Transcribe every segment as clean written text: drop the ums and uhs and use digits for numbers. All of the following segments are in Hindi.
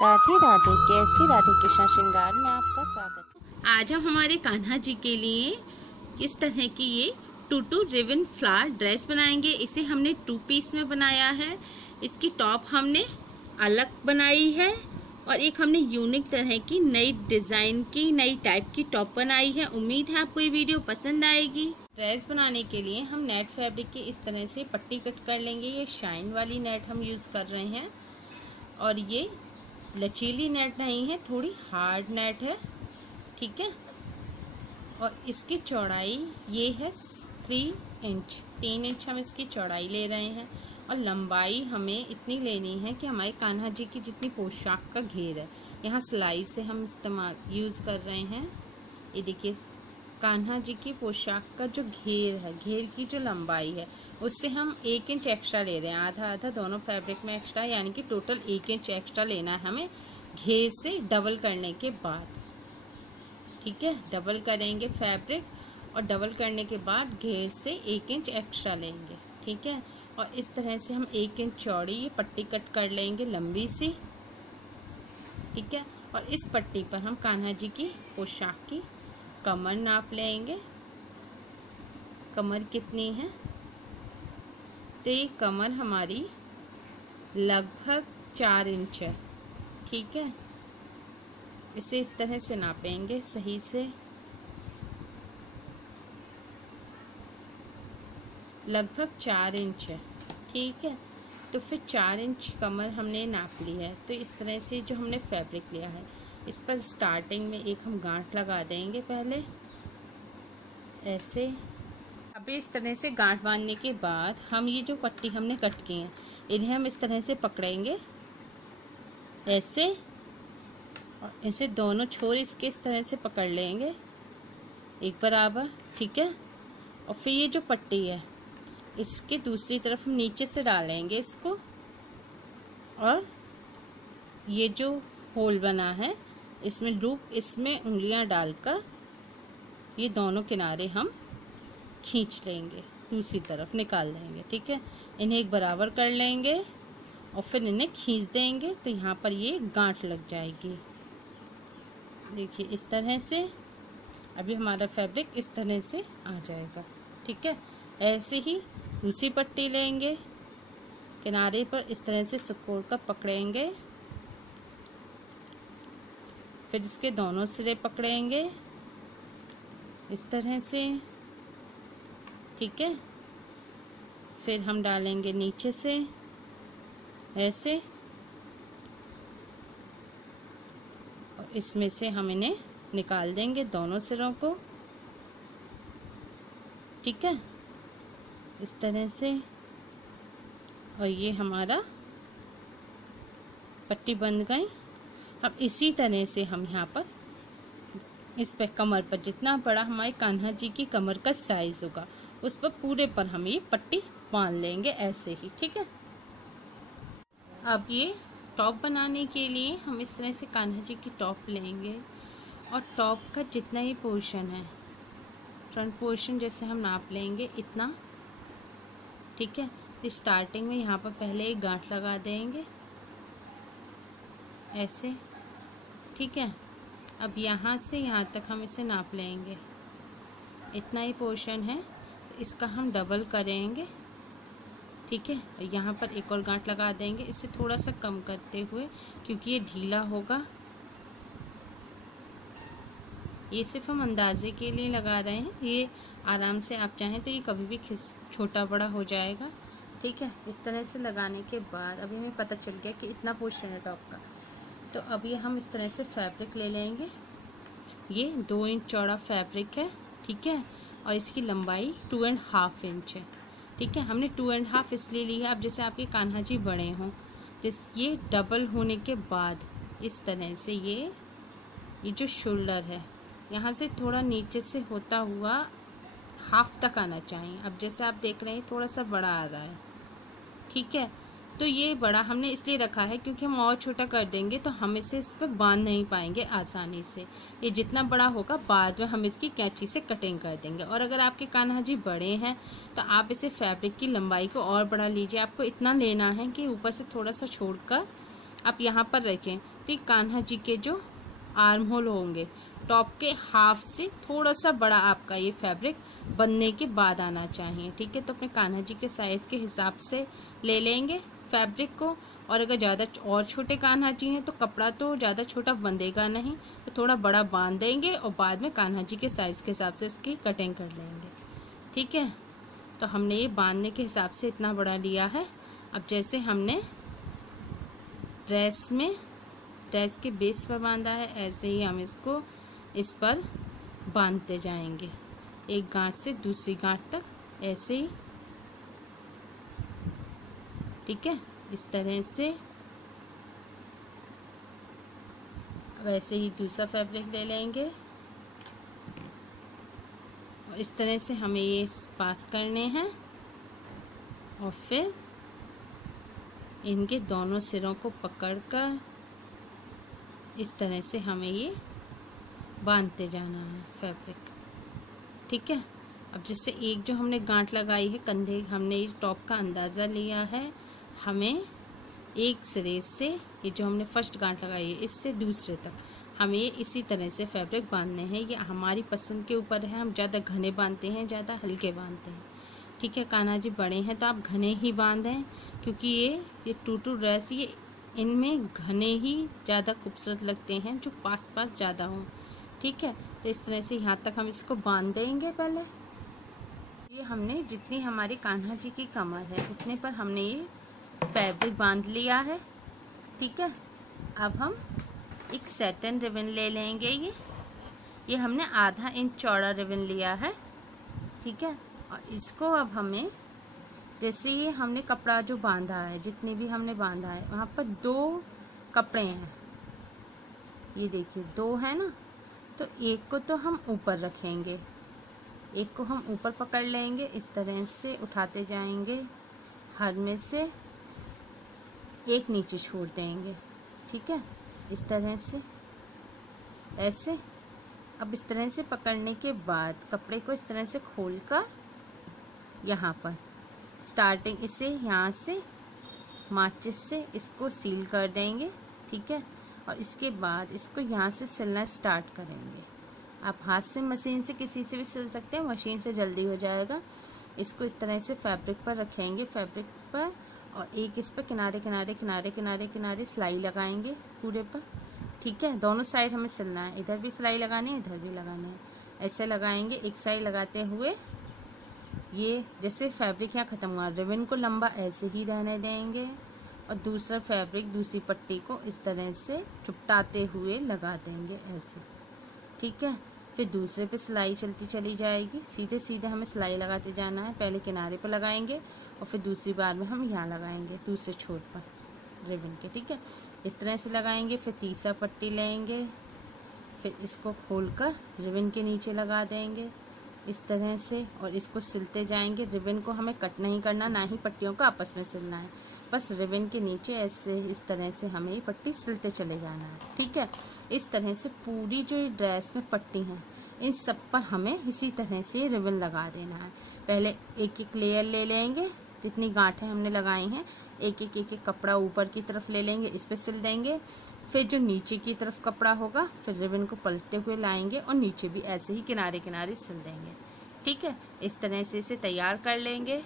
राधे राधे, कैसी राधे कृष्ण श्रृंगार में आपका स्वागत है। आज हम हमारे कान्हा जी के लिए इस तरह की ये टूटू रिबन फ्लावर ड्रेस बनाएंगे। इसे हमने 2 पीस में बनाया है। इसकी टॉप हमने अलग बनाई है और एक हमने यूनिक तरह की नई डिजाइन की नई टाइप की टॉप बनाई है। उम्मीद है आपको ये वीडियो पसंद आएगी। ड्रेस बनाने के लिए हम नेट फैब्रिक की इस तरह से पट्टी कट कर लेंगे। ये शाइन वाली नेट हम यूज़ कर रहे हैं और ये लचीली नेट नहीं है, थोड़ी हार्ड नेट है, ठीक है। और इसकी चौड़ाई ये है 3 इंच, 3 इंच हम इसकी चौड़ाई ले रहे हैं और लंबाई हमें इतनी लेनी है कि हमारे कान्हा जी की जितनी पोशाक का घेर है। यहाँ सिलाई से हम इस्तेमाल यूज़ कर रहे हैं। ये देखिए कान्हा जी की पोशाक का जो घेर है, घेर की जो लंबाई है उससे हम 1 इंच एक्स्ट्रा ले रहे हैं, आधा आधा दोनों फैब्रिक में एक्स्ट्रा, यानी कि टोटल 1 इंच एक्स्ट्रा लेना है हमें घेर से डबल करने के बाद, ठीक है। डबल करेंगे फैब्रिक और डबल करने के बाद घेर से 1 इंच एक्स्ट्रा लेंगे, ठीक है। और इस तरह से हम 1 इंच चौड़ी ये पट्टी कट कर लेंगे लंबी सी, ठीक है। और इस पट्टी पर हम कान्हा जी की पोशाक की कमर नाप लेंगे। कमर कितनी है, तो ये कमर हमारी लगभग 4 इंच है, ठीक है। इसे इस तरह से नापेंगे सही से, लगभग 4 इंच है, ठीक है। तो फिर 4 इंच कमर हमने नाप ली है। तो इस तरह से जो हमने फैब्रिक लिया है इस पर स्टार्टिंग में एक हम गांठ लगा देंगे पहले ऐसे। अभी इस तरह से गांठ बांधने के बाद हम ये जो पट्टी हमने कट की है इन्हें हम इस तरह से पकड़ेंगे ऐसे, और ऐसे दोनों छोर इसके इस तरह से पकड़ लेंगे एक बराबर, ठीक है। और फिर ये जो पट्टी है इसके दूसरी तरफ हम नीचे से डालेंगे इसको, और ये जो होल बना है इसमें लूप, इसमें उंगलियां डालकर ये दोनों किनारे हम खींच लेंगे, दूसरी तरफ निकाल लेंगे, ठीक है। इन्हें एक बराबर कर लेंगे और फिर इन्हें खींच देंगे तो यहाँ पर ये गांठ लग जाएगी। देखिए इस तरह से अभी हमारा फैब्रिक इस तरह से आ जाएगा, ठीक है। ऐसे ही दूसरी पट्टी लेंगे, किनारे पर इस तरह से सिकोड़ कर पकड़ेंगे, फिर इसके दोनों सिरे पकड़ेंगे इस तरह से, ठीक है। फिर हम डालेंगे नीचे से ऐसे, और इसमें से हम इन्हें निकाल देंगे दोनों सिरों को, ठीक है, इस तरह से। और ये हमारा पट्टी बंध गई। अब इसी तरह से हम यहाँ पर इस पे कमर पर जितना बड़ा हमारे कान्हा जी की कमर का साइज होगा उस पर पूरे पर हम ये पट्टी बांध लेंगे ऐसे ही, ठीक है। अब ये टॉप बनाने के लिए हम इस तरह से कान्हा जी की टॉप लेंगे और टॉप का जितना ही पोर्शन है, फ्रंट पोर्शन जैसे हम नाप लेंगे इतना, ठीक है। तो स्टार्टिंग में यहाँ पर पहले एक गांठ लगा देंगे ऐसे, ठीक है। अब यहाँ से यहाँ तक हम इसे नाप लेंगे, इतना ही पोर्शन है, इसका हम डबल करेंगे, ठीक है। यहाँ पर एक और गांठ लगा देंगे, इसे थोड़ा सा कम करते हुए क्योंकि ये ढीला होगा। ये सिर्फ हम अंदाजे के लिए लगा रहे हैं, ये आराम से आप चाहें तो ये कभी भी छोटा बड़ा हो जाएगा, ठीक है। इस तरह से लगाने के बाद अभी हमें पता चल गया कि इतना पोर्शन है टॉप का। तो अब ये हम इस तरह से फैब्रिक ले लेंगे। ये 2 इंच चौड़ा फैब्रिक है, ठीक है, और इसकी लंबाई 2.5 इंच है, ठीक है। हमने 2.5 इसलिए ली है, अब जैसे आपके कान्हा जी बड़े हों, ये डबल होने के बाद इस तरह से ये जो शोल्डर है यहाँ से थोड़ा नीचे से होता हुआ हाफ तक आना चाहिए। अब जैसे आप देख रहे हैं थोड़ा सा बड़ा आ रहा है, ठीक है। तो ये बड़ा हमने इसलिए रखा है क्योंकि हम और छोटा कर देंगे तो हम इसे इस पर बांध नहीं पाएंगे आसानी से। ये जितना बड़ा होगा बाद में हम इसकी कैंची से कटिंग कर देंगे। और अगर आपके कान्हा जी बड़े हैं तो आप इसे फैब्रिक की लंबाई को और बढ़ा लीजिए। आपको इतना लेना है कि ऊपर से थोड़ा सा छोड़कर आप यहाँ पर रखें तो ये कान्हा जी के जो आर्म होल होंगे टॉप के हाफ से थोड़ा सा बड़ा आपका ये फैब्रिक बनने के बाद आना चाहिए। ठीक है, तो अपने कान्हा जी के साइज के हिसाब से ले लेंगे फैब्रिक को। और अगर ज़्यादा और छोटे कान्हा जी हैं तो कपड़ा तो ज़्यादा छोटा बंधेगा नहीं, तो थोड़ा बड़ा बांध देंगे और बाद में कान्हा जी के साइज के हिसाब से इसकी कटिंग कर लेंगे। ठीक है, तो हमने ये बांधने के हिसाब से इतना बड़ा लिया है। अब जैसे हमने ड्रेस के बेस पर बांधा है, ऐसे ही हम इसको इस पर बांधते जाएंगे, एक गांठ से दूसरी गांठ तक, ऐसे ही। ठीक है, इस तरह से। वैसे ही दूसरा फैब्रिक ले लेंगे और इस तरह से हमें ये पास करने हैं और फिर इनके दोनों सिरों को पकड़कर इस तरह से हमें ये बांधते जाना है फैब्रिक। ठीक है, अब जैसे एक जो हमने गांठ लगाई है कंधे, हमने ये टॉप का अंदाज़ा लिया है, हमें एक सिरे से ये जो हमने फर्स्ट गांठ लगाई है इससे दूसरे तक हमें इसी तरह से फैब्रिक बांधने हैं। ये हमारी पसंद के ऊपर है, हम ज़्यादा घने बांधते हैं, ज़्यादा हल्के बांधते हैं। ठीक है, कान्हा जी बड़े हैं तो आप घने ही बांधें, क्योंकि ये टूटू ड्रेस ये इनमें घने ही ज़्यादा खूबसूरत लगते हैं, जो पास पास ज़्यादा हों। ठीक है, तो इस तरह से यहाँ तक हम इसको बांध देंगे। पहले ये हमने जितनी हमारी कान्हा जी की कमर है उतने पर हमने ये फैब्रिक बांध लिया है। ठीक है, अब हम एक सैटिन रिबन ले लेंगे। ये हमने आधा इंच चौड़ा रिबन लिया है। ठीक है, और इसको अब हमें जैसे ये हमने कपड़ा जो बांधा है, जितनी भी हमने बांधा है वहाँ पर 2 कपड़े हैं, ये देखिए 2 है ना, तो एक को तो हम ऊपर रखेंगे, एक को हम ऊपर पकड़ लेंगे, इस तरह से उठाते जाएंगे, हर में से एक नीचे छोड़ देंगे। ठीक है, इस तरह से ऐसे। अब इस तरह से पकड़ने के बाद कपड़े को इस तरह से खोलकर यहाँ पर स्टार्टिंग इसे यहाँ से माचिस से इसको सील कर देंगे। ठीक है, और इसके बाद इसको यहाँ से सिलना स्टार्ट करेंगे। आप हाथ से, मशीन से, किसी से भी सिल सकते हैं, मशीन से जल्दी हो जाएगा। इसको इस तरह से फैब्रिक पर रखेंगे, फैब्रिक पर, और एक इस पर किनारे किनारे किनारे किनारे किनारे सिलाई लगाएंगे पूरे पर। ठीक है, दोनों साइड हमें सिलना है, इधर भी सिलाई लगानी है, इधर भी लगाना है, ऐसे लगाएंगे। एक साइड लगाते हुए ये जैसे फैब्रिक यहाँ ख़त्म हुआ, रिबन को लंबा ऐसे ही रहने देंगे और दूसरा फैब्रिक, दूसरी पट्टी को इस तरह से चुपटाते हुए लगा देंगे ऐसे। ठीक है, फिर दूसरे पे सिलाई चलती चली जाएगी, सीधे सीधे हमें सिलाई लगाते जाना है। पहले किनारे पर लगाएंगे और फिर दूसरी बार में हम यहाँ लगाएंगे दूसरे छोर पर रिबन के। ठीक है, इस तरह से लगाएंगे। फिर तीसरा पट्टी लेंगे, फिर इसको खोलकर रिबन के नीचे लगा देंगे इस तरह से, और इसको सिलते जाएंगे। रिबन को हमें कट नहीं करना, ना ही पट्टियों को आपस में सिलना है, बस रिबन के नीचे ऐसे इस तरह से हमें ये पट्टी सिलते चले जाना है। ठीक है, इस तरह से पूरी जो ये ड्रेस में पट्टी हैं इन सब पर हमें इसी तरह से रिबन लगा देना है। पहले एक एक लेयर ले लेंगे, जितनी गांठें हमने लगाई हैं एक एक कपड़ा ऊपर की तरफ ले लेंगे, इस पर सिल देंगे। फिर जो नीचे की तरफ कपड़ा होगा फिर रिबन को पलटते हुए लाएंगे और नीचे भी ऐसे ही किनारे किनारे सिल देंगे। ठीक है, इस तरह से इसे तैयार कर लेंगे।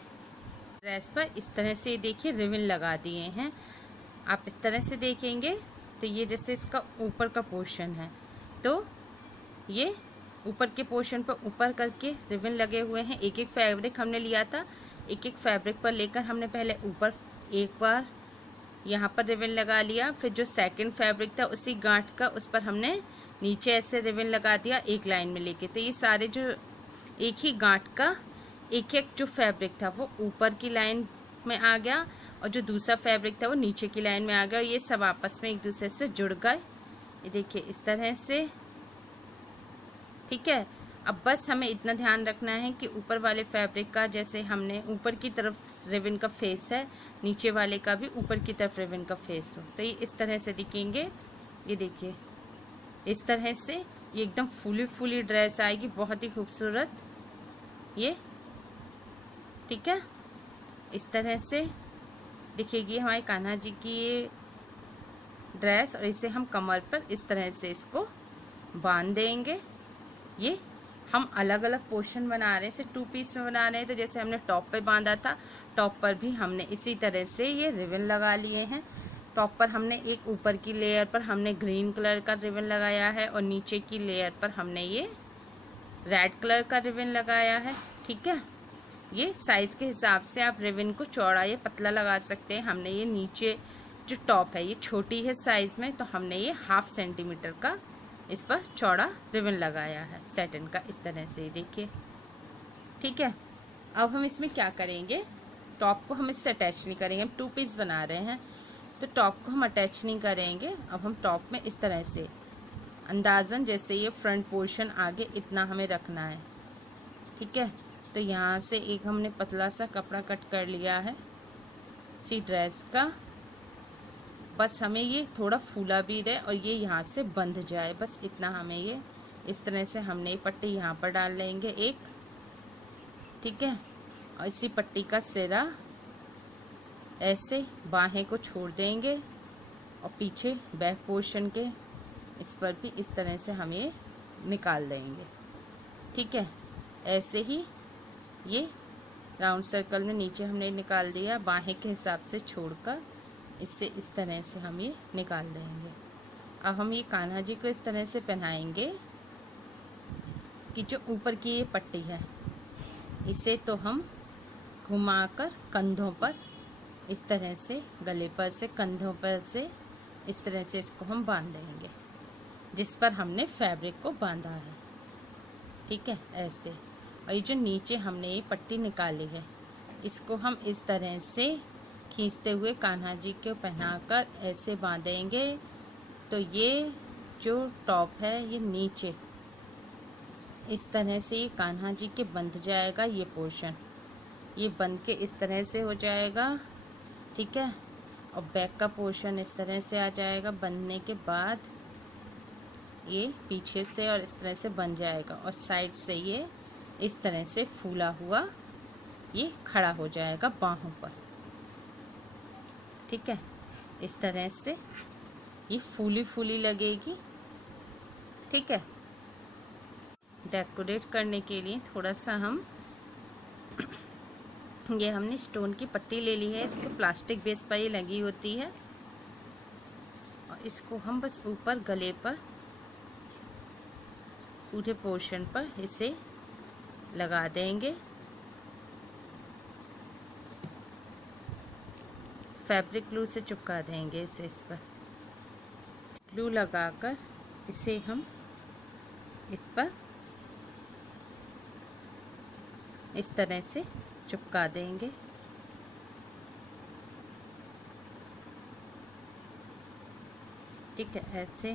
ड्रेस पर इस तरह से देखिए रिबन लगा दिए हैं। आप इस तरह से देखेंगे तो ये जैसे इसका ऊपर का पोर्शन है, तो ये ऊपर के पोर्शन पर ऊपर करके रिबन लगे हुए हैं। एक एक फैब्रिक हमने लिया था, एक एक फैब्रिक पर लेकर हमने पहले ऊपर एक बार यहाँ पर रिबन लगा लिया, फिर जो सेकंड फैब्रिक था उसी गांठ का उस पर हमने नीचे ऐसे रिबन लगा दिया एक लाइन में लेके। तो ये सारे जो एक ही गांठ का एक एक जो फैब्रिक था वो ऊपर की लाइन में आ गया और जो दूसरा फैब्रिक था वो नीचे की लाइन में आ गया, और ये सब आपस में एक दूसरे से जुड़ गए। ये देखिए इस तरह से। ठीक है, अब बस हमें इतना ध्यान रखना है कि ऊपर वाले फैब्रिक का जैसे हमने ऊपर की तरफ रिबन का फेस है, नीचे वाले का भी ऊपर की तरफ रिबन का फेस हो, तो ये इस तरह से दिखेंगे। ये देखिए इस तरह से ये एकदम फुली फुली ड्रेस आएगी, बहुत ही खूबसूरत ये। ठीक है, इस तरह से दिखेगी हमारे कान्हा जी की ये ड्रेस और इसे हम कमर पर इस तरह से इसको बांध देंगे। ये हम अलग अलग पोर्शन बना रहे हैं, इसे 2 पीस में बना रहे हैं। तो जैसे हमने टॉप पे बांधा था, टॉप पर भी हमने इसी तरह से ये रिबन लगा लिए हैं। टॉप पर हमने एक ऊपर की लेयर पर हमने ग्रीन कलर का रिबन लगाया है और नीचे की लेयर पर हमने ये रेड कलर का रिबन लगाया है। ठीक है, ये साइज के हिसाब से आप रिबन को चौड़ा या पतला लगा सकते हैं। हमने ये नीचे जो टॉप है ये छोटी है साइज में, तो हमने ये 1/2 सेंटीमीटर का इस पर चौड़ा रिबन लगाया है सैटिन का, इस तरह से देखिए। ठीक है, अब हम इसमें क्या करेंगे, टॉप को हम इससे अटैच नहीं करेंगे, हम 2 पीस बना रहे हैं तो टॉप को हम अटैच नहीं करेंगे। अब हम टॉप में इस तरह से अंदाजन जैसे ये फ्रंट पोर्शन आगे इतना हमें रखना है। ठीक है, तो यहाँ से एक हमने पतला सा कपड़ा कट कर लिया है सी ड्रेस का। बस हमें ये थोड़ा फूला भी रहे और ये यहाँ से बंध जाए, बस इतना हमें ये इस तरह से हमने ये पट्टी यहाँ पर डाल लेंगे एक। ठीक है, और इसी पट्टी का सिरा ऐसे बाहें को छोड़ देंगे और पीछे बैक पोर्शन के इस पर भी इस तरह से हम ये निकाल देंगे। ठीक है, ऐसे ही ये राउंड सर्कल में नीचे हमने निकाल दिया, बाहें के हिसाब से छोड़कर इससे इस तरह से हम ये निकाल देंगे। अब हम ये कान्हा जी को इस तरह से पहनाएंगे कि जो ऊपर की ये पट्टी है इसे तो हम घुमाकर कंधों पर इस तरह से, गले पर से, कंधों पर से इस तरह से इसको हम बांध देंगे जिस पर हमने फैब्रिक को बांधा है। ठीक है, ऐसे। और ये जो नीचे हमने ये पट्टी निकाली है इसको हम इस तरह से खींचते हुए कान्हा जी को पहनाकर ऐसे बांधेंगे। तो ये जो टॉप है ये नीचे इस तरह से ये कान्हा जी के बंध जाएगा, ये पोर्शन ये बंध के इस तरह से हो जाएगा। ठीक है, और बैक का पोर्शन इस तरह से आ जाएगा। बंधने के बाद ये पीछे से और इस तरह से बन जाएगा और साइड से ये इस तरह से फूला हुआ ये खड़ा हो जाएगा बाहों पर। ठीक है, इस तरह से ये फूली फूली लगेगी। ठीक है, डेकोरेट करने के लिए थोड़ा सा हम ये हमने स्टोन की पट्टी ले ली है, इसको प्लास्टिक बेस पर ये लगी होती है और इसको हम बस ऊपर गले पर पूरे पोर्शन पर इसे लगा देंगे। फैब्रिक ग्लू से चिपका देंगे इसे, इस पर ग्लू लगाकर इसे हम इस पर इस तरह से चिपका देंगे। ठीक है, ऐसे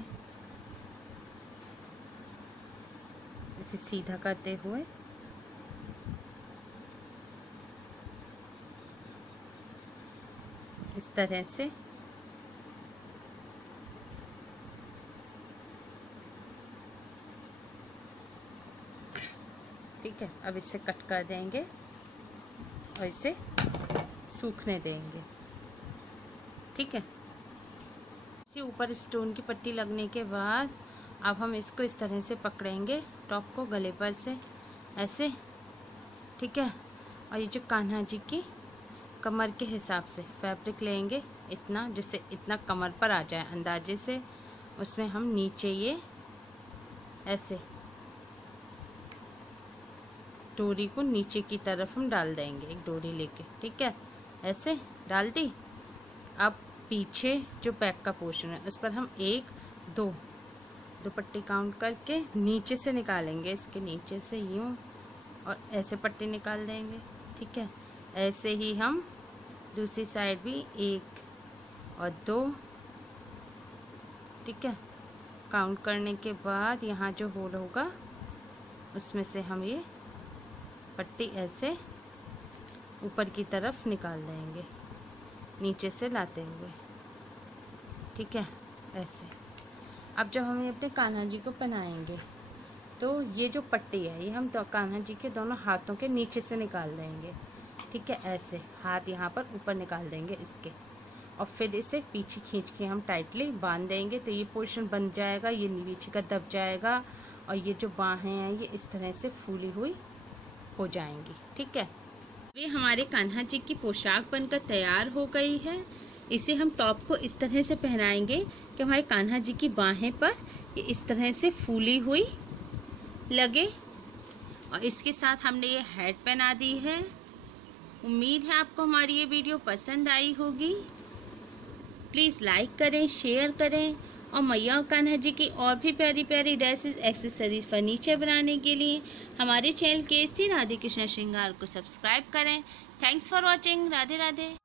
इसे सीधा करते हुए इस तरह से ठीक है। अब इसे कट कर देंगे और इसे सूखने देंगे। ठीक है, इसी ऊपर स्टोन की पट्टी लगने के बाद अब हम इसको इस तरह से पकड़ेंगे टॉप को गले पर से ऐसे। ठीक है, और ये जो कान्हा जी की कमर के हिसाब से फैब्रिक लेंगे इतना, जिससे इतना कमर पर आ जाए अंदाजे से, उसमें हम नीचे ये ऐसे डोरी को नीचे की तरफ हम डाल देंगे, एक डोरी लेके। ठीक है, ऐसे डाल दी। अब पीछे जो बैक का पोर्शन है उस पर हम 1 2 पट्टी काउंट करके नीचे से निकालेंगे, इसके नीचे से यूं, और ऐसे पट्टी निकाल देंगे। ठीक है, ऐसे ही हम दूसरी साइड भी 1 और 2। ठीक है, काउंट करने के बाद यहाँ जो होल होगा उसमें से हम ये पट्टी ऐसे ऊपर की तरफ निकाल देंगे नीचे से लाते हुए। ठीक है, ऐसे। अब जब हम अपने कान्हा जी को पहनाएंगे तो ये जो पट्टी है ये हम तो कान्हा जी के दोनों हाथों के नीचे से निकाल देंगे। ठीक है, ऐसे हाथ यहाँ पर ऊपर निकाल देंगे इसके, और फिर इसे पीछे खींच के हम टाइटली बांध देंगे, तो ये पोर्शन बन जाएगा, ये नीचे का दब जाएगा और ये जो बाहें हैं ये इस तरह से फूली हुई हो जाएंगी। ठीक है, अभी हमारे कान्हा जी की पोशाक बनकर तैयार हो गई है। इसे हम टॉप को इस तरह से पहनाएंगे कि हमारे कान्हा जी की बाहें पर ये इस तरह से फूली हुई लगे, और इसके साथ हमने ये हैट पहना दी है। उम्मीद है आपको हमारी ये वीडियो पसंद आई होगी। प्लीज़ लाइक करें, शेयर करें, और मैया और कान्हा जी की और भी प्यारी प्यारी ड्रेसेस, एक्सेसरीज, फर्नीचर बनाने के लिए हमारे चैनल केएसटी राधे कृष्ण श्रृंगार को सब्सक्राइब करें। Thanks for watching. Radhe Radhe.